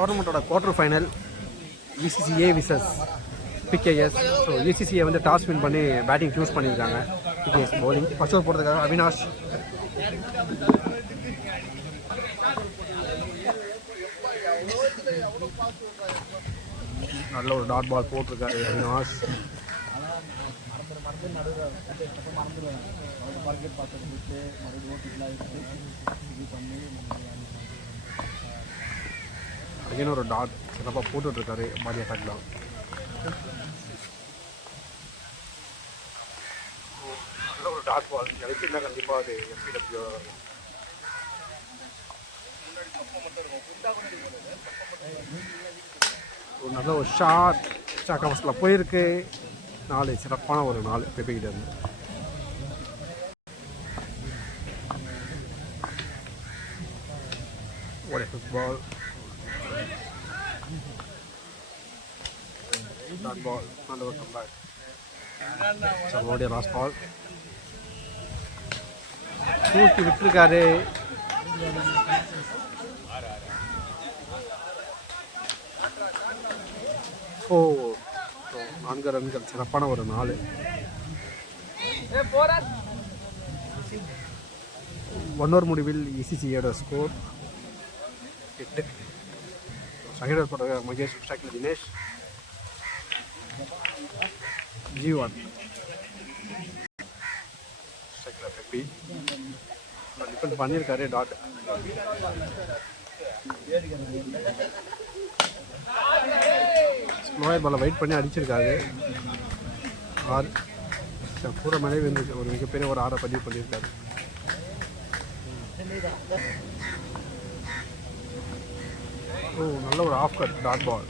டோர்னமெண்ட்டோட quarter final ECCA versus PKS. So ECCA வந்து toss win பண்ணி batting choose பண்ணியிருக்காங்க. PKS bowling first over போடுறதுக்காக அவினாஷ். நல்ல ஒரு டாட் பால் போட்டிருக்காரு அவினாஷ். அகைன் ஒரு டாட் சிறப்பாக போட்டுட்ருக்காரு பாடி அட்டாக்ல. நல்ல ஒரு டாட் பால் கிடைக்குன்னா கண்டிப்பாக அது FCW. ஒரு நல்ல ஒரு ஷாட் சாக்காவஸில் போயிருக்கு. 4 சிறப்பான ஒரு 4 பெப்பிக்கிட்ட இருந்து. ஒரு ஃபுட்பால் டாட் பால் நல்ல ஒரு கம்பேக். சமோடைய லாஸ்ட் பால் தூக்கி விட்டுருக்காரு. ஓ 4 ரன்கள் சிறப்பான ஒரு 4. 1 ஓவர் முடிவில் ECCA ஸ்கோர் 8. செகண்ட் ஓவர் போட்ட மகேஷ் ஸ்ட்ரைக்கில் தினேஷ். G1 ஸ்ட்ரைக்கில் பெப்பி டிஃபெண்ட் பண்ணியிருக்காரு. டாட் ஸ்லோயர் பாலை வெயிட் பண்ணி அடிச்சிருக்காரு. 6 பூரா மழை வந்து ஒரு மிகப்பெரிய ஒரு 6 பதிவு பண்ணியிருக்காரு. ஓ நல்ல ஒரு off cut dot ball.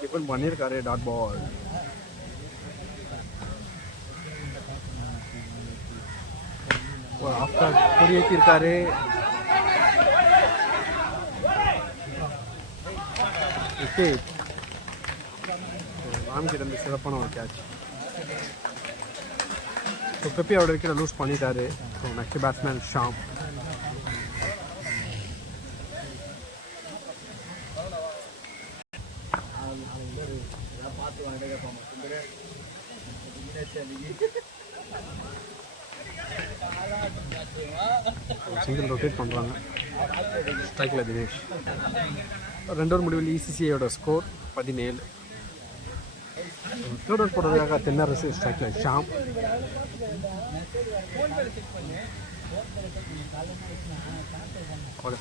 Defend பண்ணியிருக்காரு. டாட் பால் ஒரு ஆஃப் கட் கொடியேற்றிருக்காரு. விக்கெட். ராம்கிட்ட இருந்து சிறப்பான ஒரு கேட்ச். ஸோ பெப்பி அவரோட விக்கெட்டை லூஸ் பண்ணிட்டாரு. So next batsman Sham. Single rotate பண்ணுறாங்க. ஸ்ட்ரைக்கில் தினேஷ். 2 ஓவர் முடிவில் ECCA ஸ்கோர் 17. தேர்ட் ஓவர் போடுறதுக்காக தென்னரசு ஸ்ட்ரைக்கில் Sham.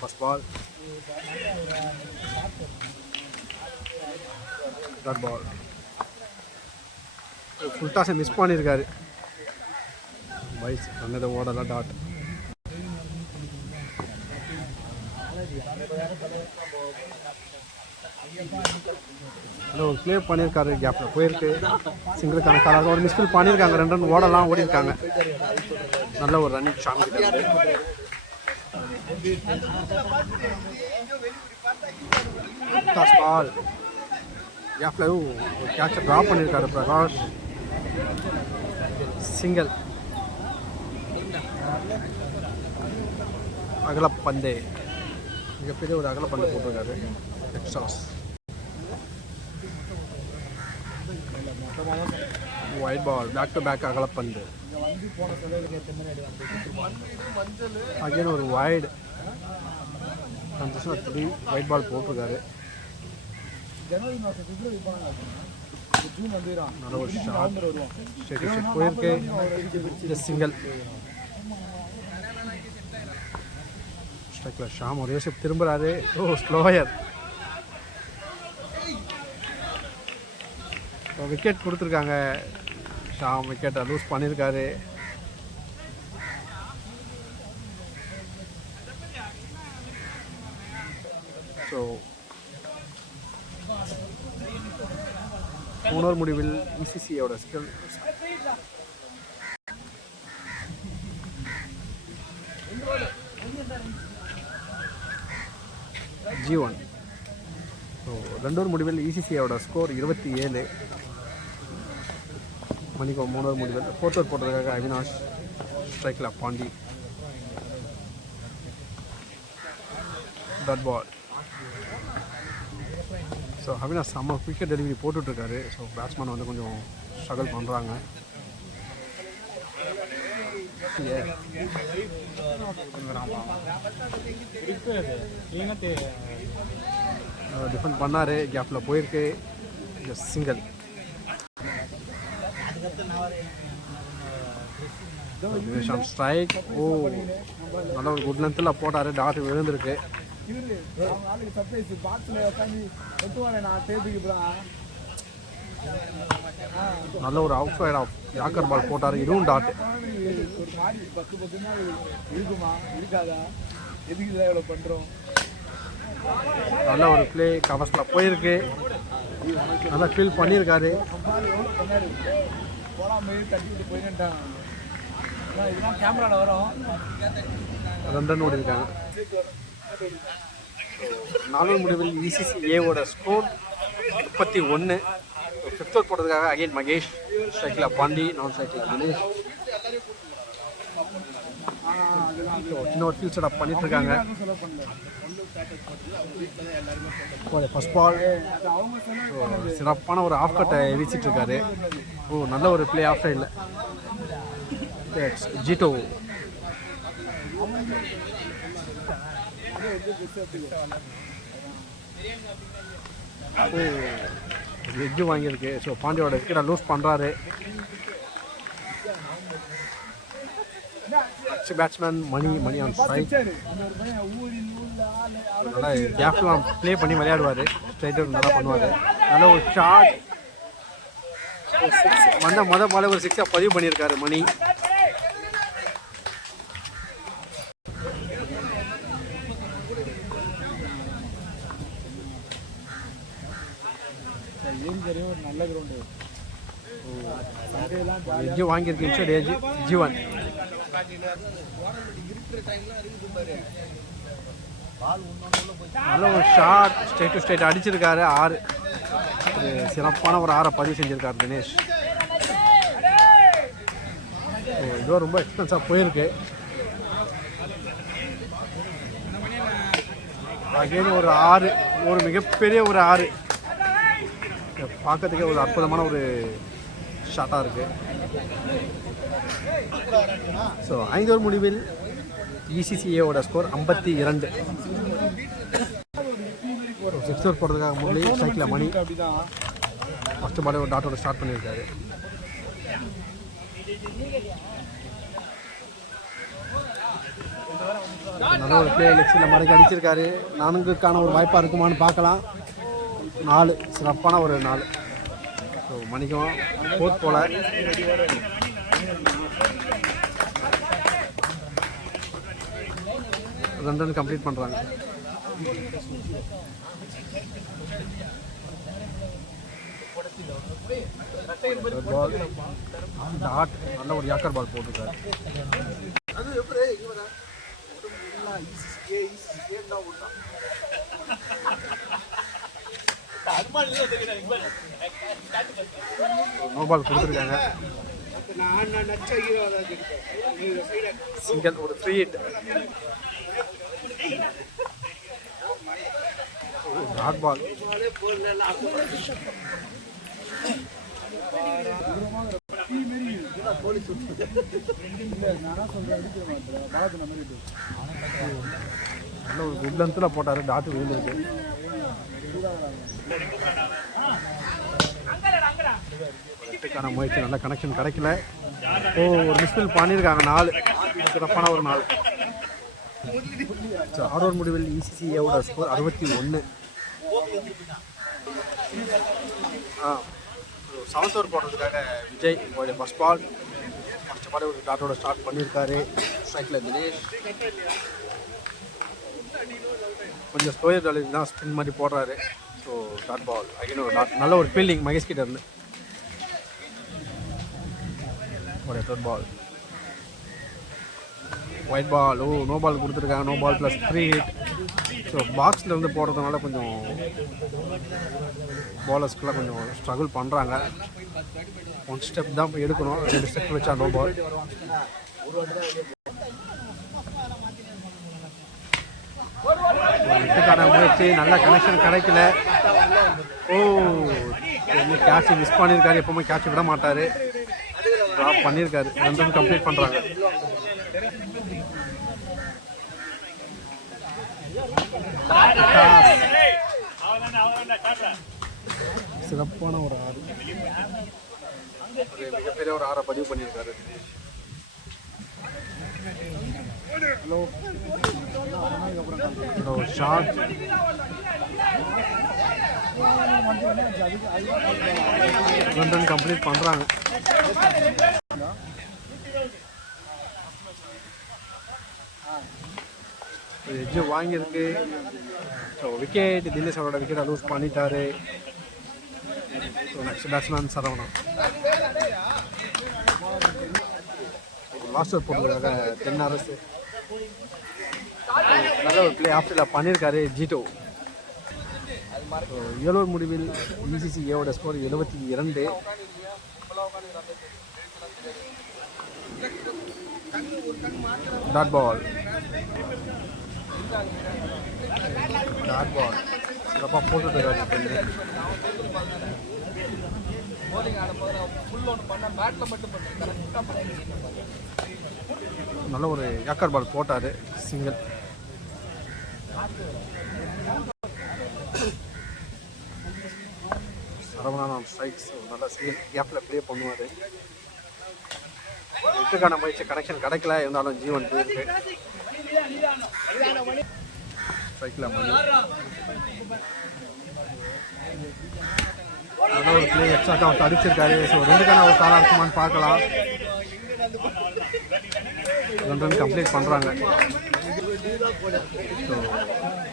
First ball dot ball. Full டாஸை மிஸ் பண்ணியிருக்காரு. வைஸ் அன்னதை ஓடலாம். டாட் ஒரு பிளே பண்ணியிருக்காரு. கேப்பில் போயிருக்கு. சிங்கிளுக்கான காலாக ஒரு மிஸ்ஃபில் பண்ணியிருக்காங்க. 2 ரன் ஓடலாம் ஓடிருக்காங்க. நல்ல ஒரு ரன்னிங் ஷாம் கிட்ட. டாஸ் பால் கேப்பில் ஒரு கேட்சை ட்ராப் பண்ணியிருக்காரு பிரகாஷ். சிங்கிள். அகலப்பந்து மிகப்பெரிய ஒரு அகலப்பந்து போட்டிருக்காரு. Extras wide ball back to back அகலப்பந்து. அகைன் ஒரு வைடு கண்டிஷன் 3 ஒயிட் பால் போட்டிருக்காரு. நல்ல ஒரு ஷாட் போயிருக்கு. சிங்கிள். ஸ்ட்ரைக்கில் ஷாம் ஒரே ஷிப் திரும்புறாரு. Oh slower. விக்கெட் கொடுத்துருக்காங்க. ஷாம் விக்கெட்டை லூஸ் பண்ணியிருக்காரு. ஸோ 3 ஓவர் முடிவில் ECCA ஸ்கில் G1. ஸோ 2 ஓவர் முடிவில் ECCA ஸ்கோர் 27. மணிக்கு 3 ஓவர் முடிவில் 4th ஓவர் போட்டதுக்காக அவினாஷ். ஸ்ட்ரைக்கில் Pandi. Dot ball. So Avinash செம்ம குயிக்காக டெலிவரி போட்டுட்ருக்காரு. ஸோ பேட்ஸ்மேன் வந்து கொஞ்சம் ஸ்ட்ரகிள் பண்ணுறாங்க. டிஃபெண்ட் பண்ணார், கேப்பில் போயிருக்கு. சிங்கிள். ஸ்ட்ரைக். ஓ, நல்ல ஒரு குட் லென்த்தில் போட்டார். டாட் விழுந்திருக்கு. நல்ல ஒரு அவுட் சைட் ஆஃப் யாக்கர் பால் போட்டார். இதுவும் டாட். நல்ல ஒரு பிளே கவர்ஸில் போயிருக்கு. நல்லா ஃபீல் பண்ணியிருக்காரு. 2 ரன் ஓடிருக்காங்க. 4 முடிவில் ECCAவோட ஸ்கோர் 31. 5th ஓவர் போட்டதுக்காக அகைன் மகேஷ், ஸ்ட்ரைக்கில் பாண்டி, நான் ஸ்ட்ரைக்கில் தினேஷ். சின்ன ஒரு ஃபீல் செட் அப் பண்ணிட்டு இருக்காங்க. First ball. சிறப்பான ஒரு ஆஃப் கட்டை வீசிட்டு இருக்காரு. ஓ, நல்ல ஒரு பிளே ஆஃப் சைடில். ஜீட்டோ. எட்ஜு வாங்கியிருக்கு. ஸோ பாண்டியோட விக்கெட்டை லூஸ் பண்ணுறாரு. Batsman Mani on strike. நல்லா கேப்லாம் ப்ளே பண்ணி விளையாடுவார். ஸ்ட்ரைட்டர் நல்லா பண்ணுவார். நல்ல ஒரு ஷாட். மொதல் பாலே ஒரு 6 பதிவு பண்ணியிருக்காரு மணி. எஜ்ஜு வாங்கியிருக்கு. இன்சைட் ஏஜ் ஜீவன். நல்ல ஒரு ஷாட். ஸ்ட்ரைட் டு ஸ்ட்ரைட் அடிச்சிருக்காரு. 6. சிறப்பான ஒரு 6 பதிவு செஞ்சிருக்காரு தினேஷ். இதுவும் ரொம்ப எக்ஸ்பென்ஸாக போயிருக்கு. அகைன் ஒரு 6, ஒரு மிகப்பெரிய ஒரு 6. பார்க்கறதுக்கே ஒரு அற்புதமான ஒரு ஷாட்டாக இருக்குது. ஸோ 5 ஓவர் முடிவில் ECCAவோட ஸ்கோர் 52. 6th ஓவர் போடுறதுக்காக முரளி, ஸ்ட்ரைக்கில் மணி. ஃபஸ்ட்டு பாலே ஒரு டாட்டோட ஸ்டார்ட் பண்ணியிருக்காரு. நல்ல ஒரு பிளே லெக்ஸில் மடக்கி அடிச்சிருக்காரு. 4க்கான ஒரு வாய்ப்பாக இருக்குமான்னு பார்க்கலாம். 4 சிறப்பான ஒரு 4. ஸோ மணிக்கும் 4th போல. ரன் கம்ப்ளீட் பண்ணுறாங்க. டாட். நல்ல ஒரு யாக்கர் பால் போட்டிருக்காரு. நோ பால் கொடுத்துருக்காங்க. சிங்கிள், ஒரு ஃப்ரீ ஹிட். Dot ball. நல்ல ஒரு குட் லென்த்தில் போட்டார். டாட்டு விழுந்துருக்கு. முயற்சி, நல்ல கனெக்ஷன் கிடைக்கல. ஓ, ஒரு மிஸ்ஃபீல் பண்ணியிருக்காங்க. 4 சிறப்பான ஒரு 4. 6 ஓவர் முடிவில் ECCAவோட ஸ்கோர் 61. 7th ஓவர் போடுறதுக்காக விஜய் ஃபர்ஸ்ட் பால். ஃபர்ஸ்ட் பாலே ஒரு டாட்டோட ஸ்டார்ட் பண்ணியிருக்காரு. ஸ்ட்ரைக்கில் தினேஷ். கொஞ்சம் ஸ்லோயர் டெலிவரி தான், ஸ்பின் மாதிரி போடுறாரு. So dot ball. அகைன் ஒரு டாட். நல்ல ஒரு ஃபீல்டிங் மகேஷ் கிட்ட இருந்து. ஒரு 3rd பால். ஒயிட் பால். ஓ, நோ பால் கொடுத்துருக்காங்க. No ball plus free hit. So பாக்ஸில் இருந்து போடுறதுனால கொஞ்சம் பாலர்ஸ்க்கெலாம் கொஞ்சம் ஸ்ட்ரகிள் பண்ணுறாங்க. 1 ஸ்டெப் தான் எடுக்கணும். 2 ஸ்டெப் வச்சா நோ பால். விட்டுக்கான முயற்சி, நல்ல கனெக்ஷன் கிடைக்கல. ஓ, கேட்ச் மிஸ் பண்ணியிருக்காரு. எப்பவுமே கேட்ச் விட மாட்டார், ட்ராப் பண்ணியிருக்காரு. 2 ரன் கம்ப்ளீட் பண்ணுறாங்க. சிறப்பான ஒரு 6, மிகப்பெரிய ஒரு 6 பதிவு பண்ணியிருக்காரு. ஹலோ ஷாட், ரன் கம்ப்ளீட் பண்ணுறாங்க. எட்ஜு வாங்கியிருக்கு. ஸோ விக்கெட், தினேஷ் அவரோட விக்கெட்டை லூஸ் பண்ணிட்டாரு. So next batsman Saravana. Last over போடுறதுக்காக தென்னரசு நல்ல ஒரு பிளே ஆஃப்டரில் பண்ணியிருக்காரு ஜீட்டோ. 7 ஓவர் முடிவில் பிசிசிஏவோட ஸ்கோர் 72. டாட் பால் சிறப்பாக போட்டுட்டு நல்ல ஒரு யாக்கர் பால் போட்டார், சிங்கிள். சரவணா ஸ்ட்ரைக்ஸ் நல்லா கேப்பில் ப்ளே பண்ணுவார். இதுக்கான முயற்சி கனெக்ஷன் கிடைக்கல, இருந்தாலும் ஜீவன் போயிருக்கு. ஸ்ட்ரைக்கில் மணி நல்ல ஒரு பிளே எக்ஸ்ட்ரா அவர் அடிச்சிருக்காரு. ஸோ 2க்கான ஒரு காலாக இருக்குமான்னு பார்க்கலாம். 2 ரன் கம்ப்ளீட் பண்ணுறாங்க. ஸோ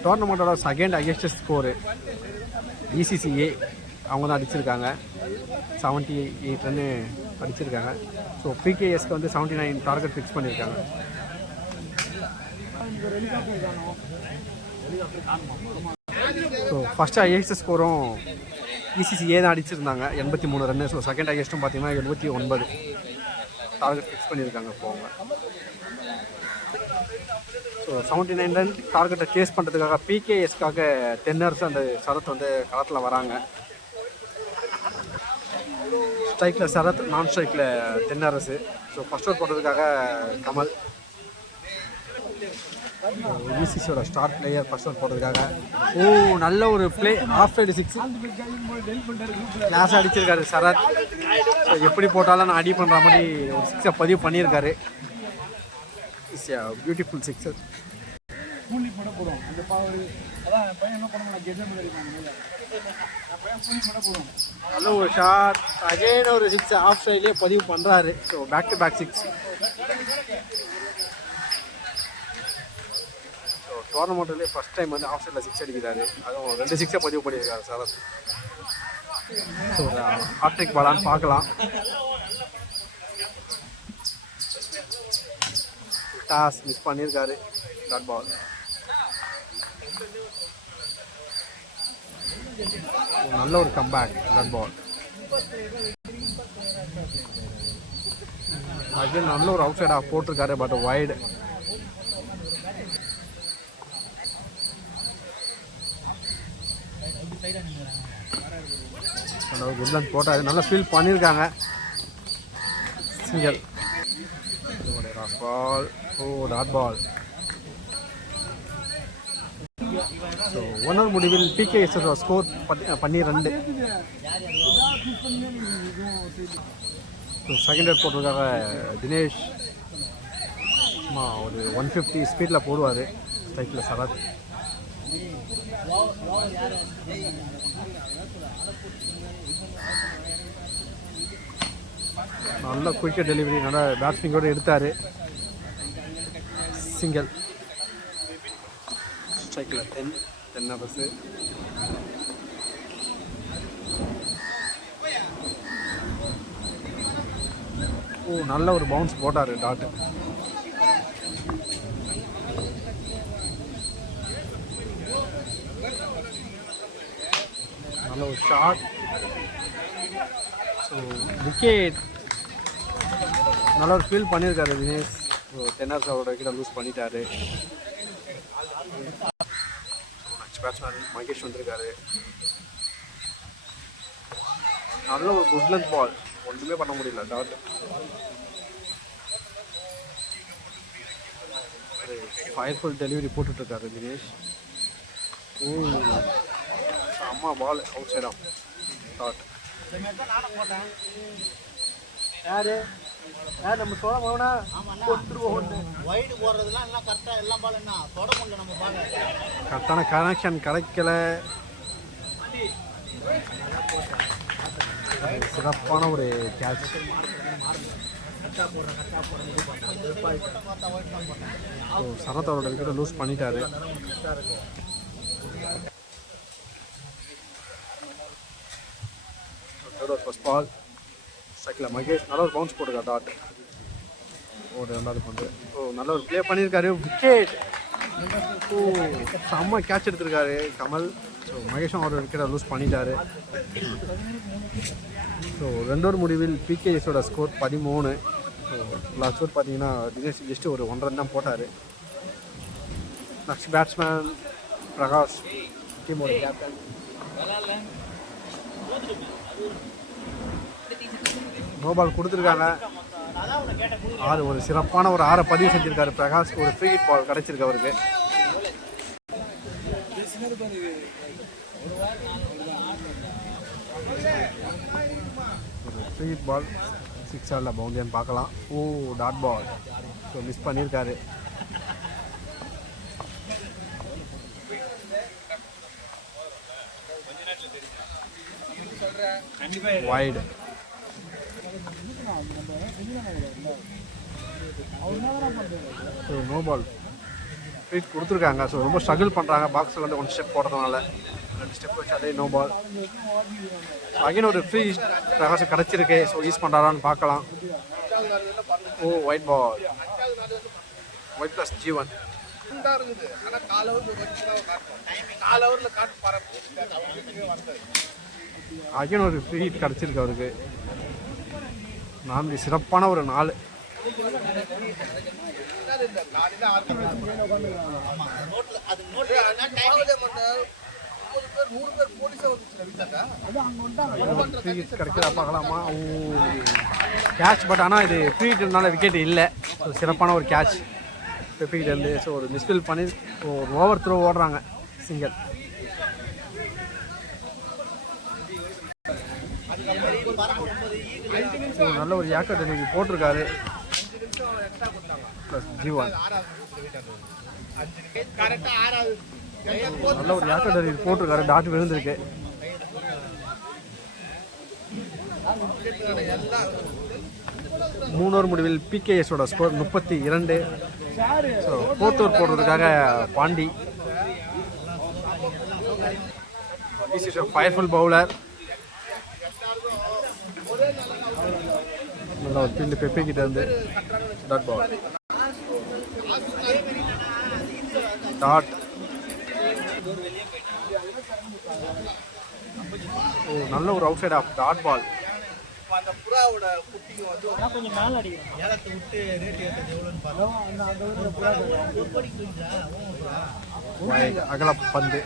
டோர்னமெண்ட்டோட செகண்ட் ஹையஸ்ட் ஸ்கோரு பிசிசிஏ அவங்க தான் அடிச்சிருக்காங்க. 78 ரன்னு அடிச்சிருக்காங்க. ஸோ பிகேஎஸ்க்கு வந்து 79 டார்கெட் ஃபிக்ஸ் பண்ணியிருக்காங்க. ஸோ ஃபஸ்ட்டு ஹையஸ்ட் ஸ்கோரும் பிசிசிஏ தான் அடிச்சிருந்தாங்க, 83 ரன்னு. ஸோ செகண்ட் ஹையஸ்ட்டும் பார்த்தீங்கன்னா 79 டார்கெட் ஃபிக்ஸ் பண்ணியிருக்காங்க போங்க. ஸோ 79 ரன் டார்கெட்டை சேஸ் பண்ணுறதுக்காக பிகேஎஸ்க்காக தென்னரசு அந்த சரத் வந்து களத்தில் வராங்க. ஸ்ட்ரைக்கில் சரத், நான் ஸ்ட்ரைக்கில் தென்னரசு. ஸோ ஃபஸ்ட் ஓவர் போடுறதுக்காக கமல், யூசிசியோட ஸ்டார் பிளேயர், ஃபர்ஸ்ட் ஓவர் போடுறதுக்காக. ஓ, நல்ல ஒரு பிளே, ஆஃப் சைடு 6 கிளாஸ் அடிச்சிருக்காரு சரத். ஸோ எப்படி போட்டாலும் நான் அடி பண்ணுற மாதிரி ஒரு 6 பதிவு பண்ணியிருக்காரு. It's beautiful 6. நல்ல ஒரு ஷாட், அகைன் ஒரு 6 ஆஃப் சைட்லேயே பதிவு பண்ணுறாரு. So back to back 6. So டோர்னமெண்ட்லேயே ஃபஸ்ட் டைம் வந்து ஆஃப் சைடில் 6 அடிக்கிறாரு. அதுவும் 2 6 பதிவு பண்ணியிருக்காரு சரத். ஸோ ஹாட்ரிக் பாலான்னு பார்க்கலாம். டாஸ் மிஸ் பண்ணியிருக்காரு. Dot ball. நல்ல ஒரு கம்பேக். Dot ball. அகைன் நல்ல ஒரு அவுட் சைடாக போட்டிருக்காரு, பட் வைடு. குட்லன் போட்டாரு, நல்லா ஃபீல் பண்ணியிருக்காங்க. சிங்கிள். ராஸ் பால். ஓ, டாட் பால். ஸோ 1 ஓவர் முடிவில் BKS score 12. So second over போடுறதுக்காக தினேஷ் சும்மா ஒரு 150 ஸ்பீடில் போடுவார். ஸ்ட்ரைக்கில் சரத். நல்ல குயிக் டெலிவரி, நல்ல பேட்ஸ்மிங்கோடு எடுத்தார். சிங்கிள். ஸ்ட்ரைக்கில் 10 நம்பர்ஸு. ஓ, நல்ல ஒரு பவுன்ஸ் போட்டார் டாட்டு. நல்ல ஒரு ஷாட். So wicket. நல்ல ஒரு ஃபீல் பண்ணியிருக்காரு தினேஷ். ஸோ தென்னரசு அவரோட விக்கெட்டை லூஸ் பண்ணிட்டாரு. நெக்ஸ்ட் பேட்ஸ்மேன் மகேஷ் வந்திருக்காரு. நல்ல ஒரு குட் லென்த் பால், ஒன்றுமே பண்ண முடியல. டாட் ஃபயர்ஃபுல் டெலிவரி போட்டுட்ருக்காரு தினேஷ். அம்மா ball outside off. Dot யாரு நம்ம சோழ மகனா கொண்டுருவோம். வைடு போடுறதுலாம் எல்லாம் கரெக்டாக எல்லா பால் என்ன தொட முடியல, நம்ம பால் கரெக்டான கனெக்ஷன் கிடைக்கல. சிறப்பான ஒரு கேட்ச். சரத் அவரோட விக்கெட்டை லூஸ் பண்ணிட்டாரு. ஃபர்ஸ்ட் பால் சைக்கிள் மகேஷ் நல்ல ஒரு பவுன்ஸ் போட்டுருக்காரு. டாட் ஒரு ரெண்டாவது பந்து. நல்ல ஒரு ப்ளே பண்ணியிருக்காரு. விக்கெட். செம்ம கேட்ச் எடுத்திருக்காரு கமல். ஸோ மகேஷும் அவரோட விக்கெட்டை லூஸ் பண்ணிட்டாரு. ஸோ 2 ஓவர் முடிவில் பிகேஎஸோட ஸ்கோர் 13. ஸோ லாஸ்ட் ஸ்கோர் பார்த்தீங்கன்னா தினேஷ் ஜஸ்ட்டு ஒரு 1 ரன் தான் போட்டார். நெக்ஸ்ட் பேட்ஸ்மேன் பிரகாஷ், டீமோட கேப்டன். நோ பால் கொடுத்துருக்காங்க. ஒரு சிறப்பான ஒரு 6 பதிவு செஞ்சுருக்காரு பிரகாஷ். ஒரு ஃப்ரீ ஹிட் பால் கிடச்சிருக்கு அவருக்கு. ஃப்ரீ ஹிட் பால் 6 ஆரில் பவுண்டியான்னு பார்க்கலாம். Dot ball. ஸோ மிஸ் பண்ணியிருக்காரு. வைடு. நோ பால் ஃப்ரீட் கொடுத்துருக்காங்க. ஸோ ரொம்ப ஸ்ட்ரகிள் பண்ணுறாங்க பாக்ஸில் வந்து 1 ஸ்டெப் போடுறதுனால. 2 ஸ்டெப் வச்சு அதே நோ பால். அகைன் ஒரு ஃப்ரீ பிரகாஷம் கிடச்சிருக்கு. ஸோ யூஸ் பண்ணுறாரான்னு பார்க்கலாம். White ball. ஒயிட் ப்ளஸ் ஜீவன். அகைன் ஒரு ஃப்ரீ ஹிட் கிடச்சிருக்கு அவருக்கு. 4 சிறப்பான ஒரு 4. கிடைக்கிறா பார்க்கலாமா? கேட்ச். பட் ஆனால் இது ஃப்ரீ ஹிட்னால விக்கெட் இல்லை. சிறப்பான ஒரு கேட்ச் பெப்பிக்கிட்டேருந்து. ஸோ ஒரு மிஸ்ஃபீல் பண்ணி ஒரு ஓவர் த்ரோ ஓடுறாங்க. சிங்கிள். நல்ல ஒரு ஏக்கர் டெலிவரி போட்டிருக்காரு. ப்ளஸ் ஜீவன். நல்ல ஒரு ஏக்கர் டெலிவரி போட்டிருக்காரு. டாட் விழுந்திருக்கு. மூணோர் முடிவில் பிகேஎஸோட ஸ்கோர் 32. ஸோ 4th ஓவர் போடுறதுக்காக பாண்டி. ஃபயர்ஃபுல் பவுலர். நல்லா ஒரு ஃபீல்டு பெப்பிக்கிட்ட இருந்து டாட் பால். டாட். நல்ல ஒரு outside off. Dot ball. அகல பந்து.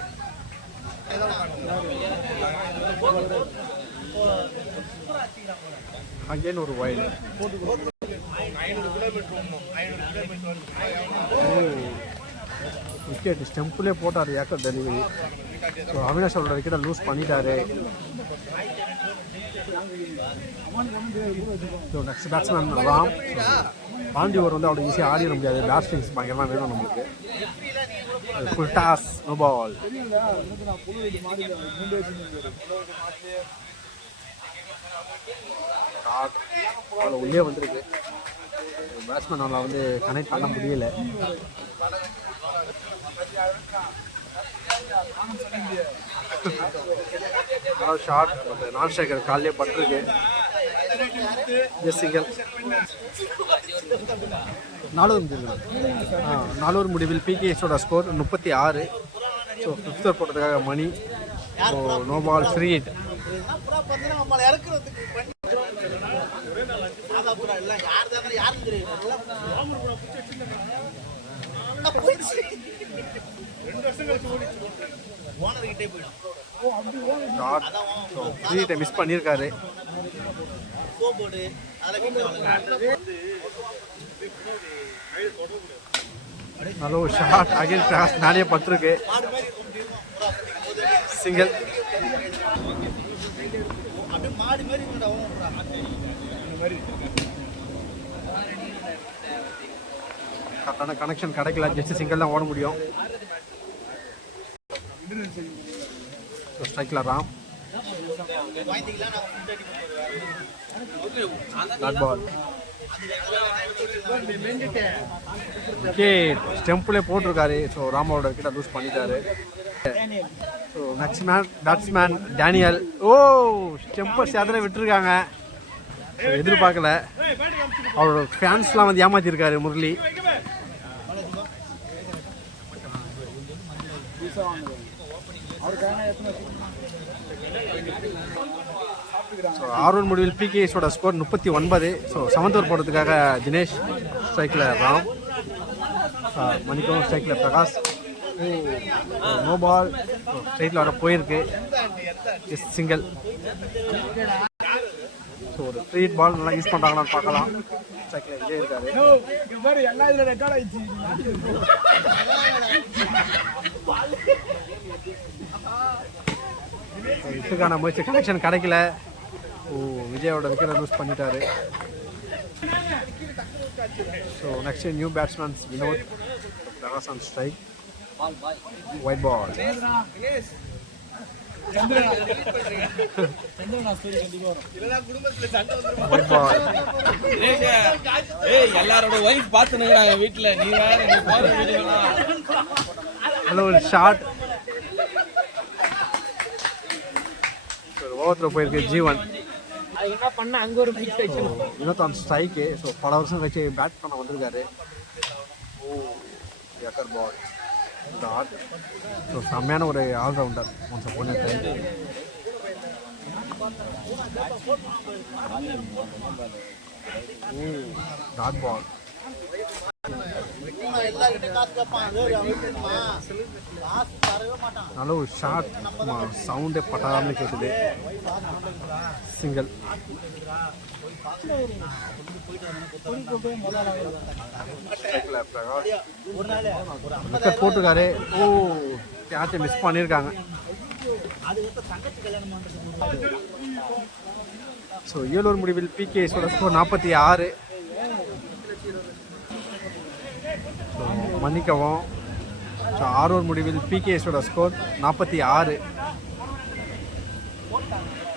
அகைன் ஒரு வைல்டு. விக்கெட் ஸ்டெம்பிலே போட்டார் ஏக்கர் டெலிவரி. ஸோ அவினாஷ் அவரோட விக்கெட்டை லூஸ் பண்ணிட்டாரு. So next batsman Ram. Pandi over வந்து அவ்வளோ ஈஸியாக ஆடிட முடியாது. பேட்ஸ்மேன்ஸ் பயங்கரமாக வேணும் நம்மளுக்கு. Full toss. No ball. அவ்வளோ உள்ளே வந்திருக்கு. பேட்ஸ்மேன் அவளை வந்து கனெக்ட் பண்ண முடியல. ஷார்ட் நான் ஸ்ட்ரைக்கர் காலையே பட்டிருக்கு. சிங்கிள். 4 ஓவர் முடிவில் பிகேஎஸோட ஸ்கோர் 36. ஸோ 5th ஓவர் போட்டதுக்காக Mani. So no ball. Free hit. Shot miss பண்ணியிருக்காரு. நல்ல ஒரு ஷாட் அகைன் கிராஸ் மேலேயே பட்டிருக்கு. சிங்கிள். கரெக்டான கனெக்ஷன் கிடைக்கல, ஜஸ்ட் சிங்கிள் தான் ஓட முடியும். ஸ்ட்ரைக்ல ராம். Dot ball. ஸ்டெம்பிளே போட்டிருக்காரு. ஸோ ராமோட விக்கெட்டை லூஸ் பண்ணிட்டாரு. So next batsman Daniel. Oh ஸ்டெம்பர் சேதனை விட்டுருக்காங்க, எதிர்பார்க்கல. அவரோட ஃபேன்ஸ்லாம் வந்து ஏமாத்திருக்காரு முரளி. ஸோ 6 முடிவில் பிகேஎஸோட ஸ்கோர் 39. ஸோ 7th ஓவர் போடுறதுக்காக தினேஷ். ஸ்ட்ரைக்கில் ராம். மணிக்கும் ஸ்ட்ரைக்கில் பிரகாஷ். No ball. ஸ்ட்ரைட்டில் வர போயிருக்கு. சிங்கிள். ஸோ ஒரு ஃப்ரீ பால் நல்லா யூஸ் பண்ணுறாங்களான்னு பார்க்கலாம். ஸ்ட்ரைக்கில் இதே இருக்காரு. இதுக்கான முயற்சி கனெக்ஷன் கிடைக்கல. ஓ விஜயோட விக்கெட்டை லூஸ் பண்ணிட்டாரு. So next new batsmans Vinoth. Prakash on strike. Wide ball. Wide ball. எல்லாரோட வைஃப் பாத்துனுங்கறாங்க வீட்ல. நீ வேற நீ போற வீடியோல ஹலோ ஷாட். ஓவர்ல போயிருக்கு ஜீவன். என்ன பண்ண அங்க ஒரு பைக் வைக்கணும். Vinod on strike. ஸோ பல வருஷம் கழிச்சு பேட் பண்ண வந்திருக்காரு. ஓ எக்கர் பால். டாட். ஸோ செம்மையான ஒரு all rounder once upon a time. Dot ball. நல்ல ஒரு ஷாட், சவுண்டே பட்டாமல் கேட்குது. சிங்கிள். விக்கெட் போட்டிருக்காரு. ஓ கேட்சை மிஸ் பண்ணியிருக்காங்க. ஸோ 7 ஓவர் முடிவில் பிகேஎஸோட ஸ்கோர் 46. மன்னிக்கவும். ஸோ 6 ஓவர் முடிவில் பிகேஎஸோட ஸ்கோர் 46.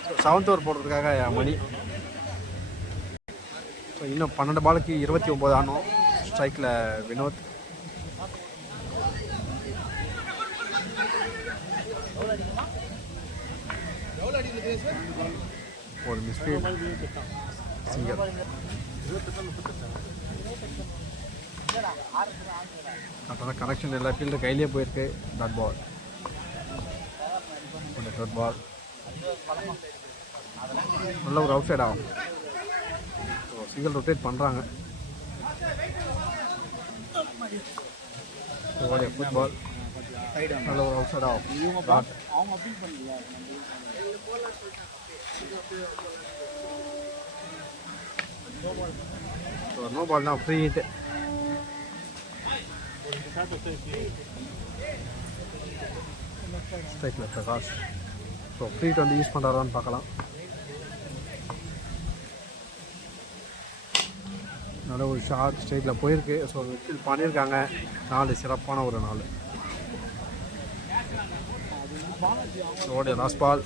ஸோ 7th ஓவர் போடுறதுக்காக மணி. ஸோ இன்னும் 12 பாலுக்கு 29 ஆனோம். ஸ்ட்ரைக்கில் வினோத். ஒரு மிஸ்ஃபீல்ட். சிங்கிள். கரெக்டான கனெக்ஷன் எல்லா ஃபீல்டு கையிலே போயிருக்கு. Dot ball. Dot ball. நல்ல ஒரு அவுட் சைட் ஆகும். சிங்கிள் ரொட்டேட் பண்ணுறாங்க. ஃபுட்பால். நல்ல ஒரு அவுட் சைட் ஆகும். டாட். நோ பால் தான் ஃப்ரீ ஹிட். ஸ்ட்ரைக்கில் பிரகாஷ். ஸோ ஃப்ரீ ஹிட் வந்து யூஸ் பண்ணுறாரான்னு பார்க்கலாம். நல்ல ஒரு ஷார்ட் ஸ்ட்ரைட்டில் போயிருக்கு. ஸோ விக்கெட் பண்ணியிருக்காங்க. 4 சிறப்பான ஒரு 4. ஓடிய லாஸ்ட் பால்.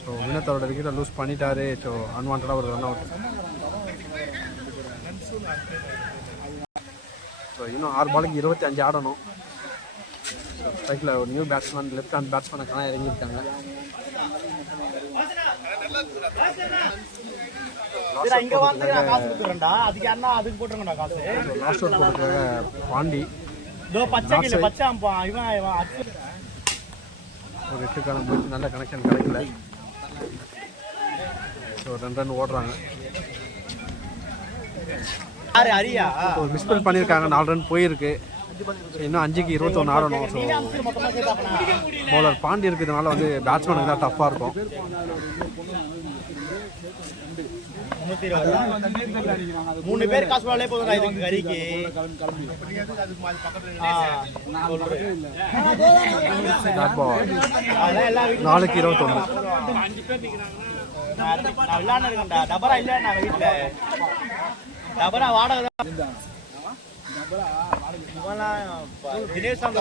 ஸோ வினோத்தோட விக்கெட்டை லூஸ் பண்ணிட்டாரு. ஸோ அன்வான்டாக ஒரு ரன் அவுட். ஸோ இன்னும் 6 பாலுக்கு 25 ஆடணும். ஸோ ஸ்ட்ரைக்கில் ஒரு நியூ பேட்ஸ்மேன், லெஃப்ட் ஹேண்ட் பேட்ஸ்மேனுக்கெல்லாம் இறங்கியிருக்காங்க. லாஸ்ட் அவுட் போடுறதுக்காக பாண்டி. ஒரு 8க்கான முயற்சி, நல்ல கனெக்ஷன் கிடைக்கல. ஸோ 2 ரன் ஓடுறாங்க. மிஸ் பண்ணியிருக்காங்க, 4 ரன் போயிருக்கு. இன்னும் 5க்கு 21 ஆடணும். ஸோ பவுலர் பாண்டி இருக்கிறதுனால வந்து பேட்ஸ்மேனுக்கு தான் டஃப்பாக இருக்கும். மூணு பேர் காசு போனாலே போதும் இதுக்கு கறிக்கு. 4க்கு 21. விளையாண்டு இருக்கேன்டா. டபரா இல்ல நாங்க வீட்டுல டபரா வாடகை தான். தினேஷ் தான்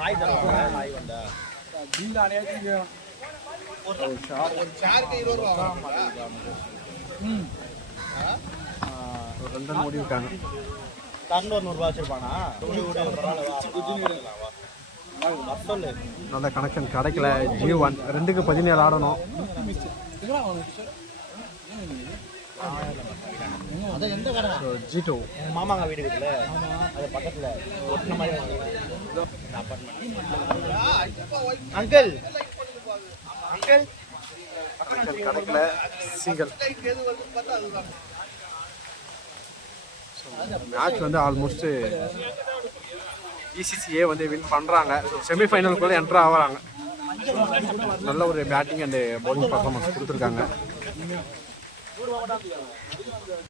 ராய் தருவாங்க. ராய் வந்தா ஒரு 2 ரன் ஓடி இருக்காங்க. தன்னூர் 100 ரூபா வச்சிருப்பானா? நல்ல கனெக்ஷன் கிடைக்கல. G1 2க்கு 17 ஆடணும். G2 மாமாங்க வீடு இருக்குல்ல, அது பக்கத்துல ஒட்டின மாதிரி அங்கிள் அங்கிள் கிடைக்கல. சிங்கிள். மேட்ச் வந்து ஆல்மோஸ்ட் ECCA வந்து வின் பண்ணுறாங்க. செமிஃபைனலுக்குள்ளே என்ட்ரு ஆகிறாங்க. நல்ல ஒரு பேட்டிங் அண்ட் பவுலிங் பர்ஃபார்மன்ஸ் கொடுத்துருக்காங்க.